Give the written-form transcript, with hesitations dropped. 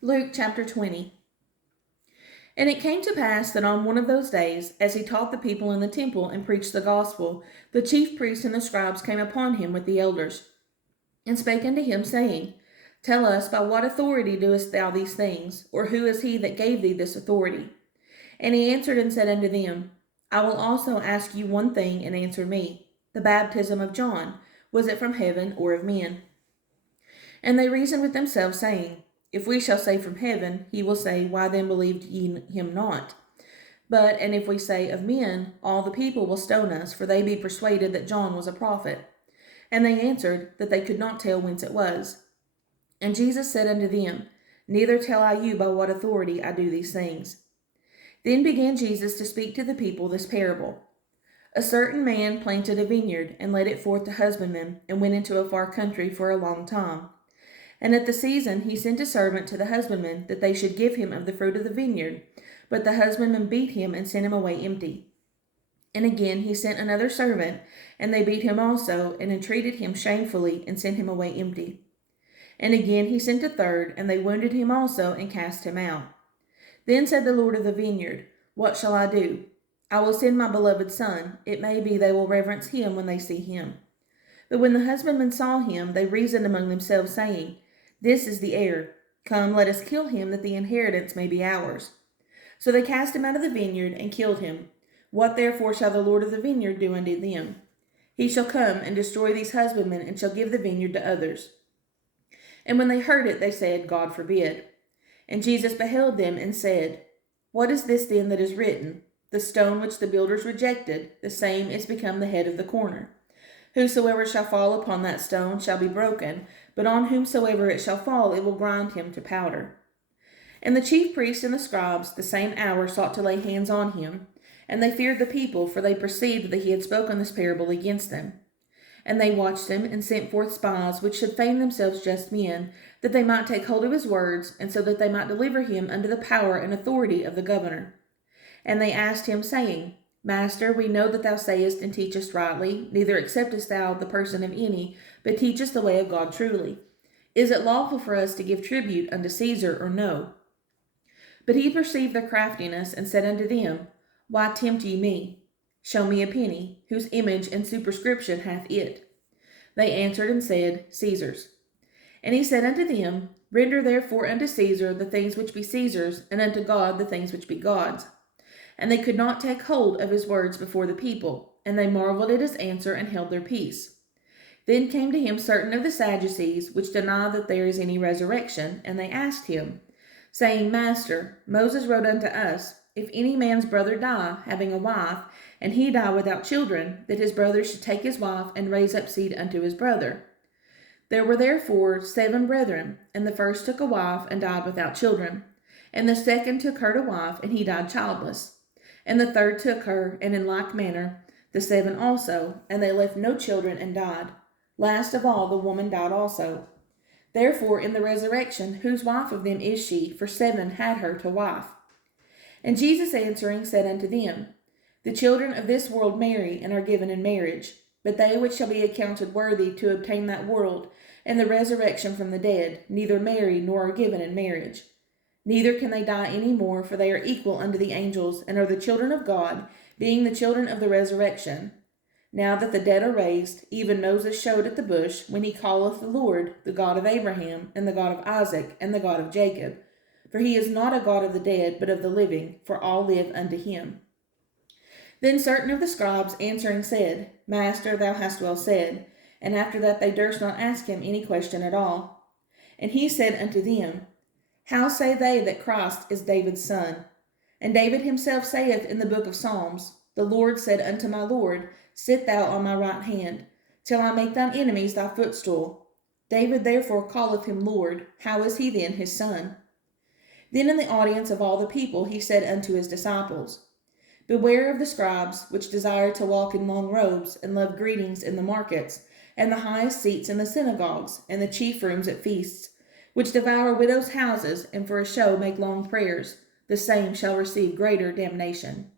Luke chapter 20. And it came to pass that on one of those days, as he taught the people in the temple and preached the gospel, the chief priests and the scribes came upon him with the elders, and spake unto him, saying, Tell us, by what authority doest thou these things? Or who is he that gave thee this authority? And he answered and said unto them, I will also ask you one thing, and answer me. The baptism of John, was it from heaven or of men? And they reasoned with themselves, saying, If we shall say from heaven, he will say, Why then believed ye him not? And if we say of men, all the people will stone us, for they be persuaded that John was a prophet. And they answered that they could not tell whence it was. And Jesus said unto them, Neither tell I you by what authority I do these things. Then began Jesus to speak to the people this parable. A certain man planted a vineyard, and led it forth to husbandmen, and went into a far country for a long time. And at the season he sent a servant to the husbandman, that they should give him of the fruit of the vineyard. But the husbandman beat him, and sent him away empty. And again he sent another servant, and they beat him also, and entreated him shamefully, and sent him away empty. And again he sent a third, and they wounded him also, and cast him out. Then said the Lord of the vineyard, What shall I do? I will send my beloved son. It may be they will reverence him when they see him. But when the husbandmen saw him, they reasoned among themselves, saying, This is the heir. Come, let us kill him, that the inheritance may be ours. So they cast him out of the vineyard, and killed him. What therefore shall the Lord of the vineyard do unto them? He shall come and destroy these husbandmen, and shall give the vineyard to others. And when they heard it, they said, God forbid. And Jesus beheld them, and said, What is this then that is written? The stone which the builders rejected, the same is become the head of the corner. Whosoever shall fall upon that stone shall be broken, but on whomsoever it shall fall, it will grind him to powder. And the chief priests and the scribes the same hour sought to lay hands on him, and they feared the people, for they perceived that he had spoken this parable against them. And they watched him, and sent forth spies, which should feign themselves just men, that they might take hold of his words, and so that they might deliver him unto the power and authority of the governor. And they asked him, saying, Master, we know that thou sayest and teachest rightly, neither acceptest thou the person of any, but teachest the way of God truly. Is it lawful for us to give tribute unto Caesar, or no? But he perceived their craftiness, and said unto them, Why tempt ye me? Show me a penny, whose image and superscription hath it. They answered and said, Caesar's. And he said unto them, Render therefore unto Caesar the things which be Caesar's, and unto God the things which be God's. And they could not take hold of his words before the people, and they marveled at his answer, and held their peace. Then came to him certain of the Sadducees, which deny that there is any resurrection, and they asked him, saying, Master, Moses wrote unto us, If any man's brother die, having a wife, and he die without children, that his brother should take his wife, and raise up seed unto his brother. There were therefore 7 brethren, and the first took a wife, and died without children. And the second took her to wife, and he died childless. And the third took her, and in like manner the 7 also, and they left no children, and died. Last of all the woman died also. Therefore in the resurrection, whose wife of them is she? For 7 had her to wife. And Jesus answering said unto them, The children of this world marry, and are given in marriage. But they which shall be accounted worthy to obtain that world, and the resurrection from the dead, neither marry nor are given in marriage. Neither can they die any more, for they are equal unto the angels, and are the children of God, being the children of the resurrection. Now that the dead are raised, even Moses showed at the bush, when he calleth the Lord, the God of Abraham, and the God of Isaac, and the God of Jacob. For he is not a God of the dead, but of the living, for all live unto him. Then certain of the scribes answering said, Master, thou hast well said. And after that they durst not ask him any question at all. And he said unto them, How say they that Christ is David's son? And David himself saith in the book of Psalms, The Lord said unto my Lord, Sit thou on my right hand, till I make thine enemies thy footstool. David therefore calleth him Lord. How is he then his son? Then in the audience of all the people he said unto his disciples, Beware of the scribes, which desire to walk in long robes, and love greetings in the markets, and the highest seats in the synagogues, and the chief rooms at feasts, which devour widows' houses, and for a show make long prayers. The same shall receive greater damnation.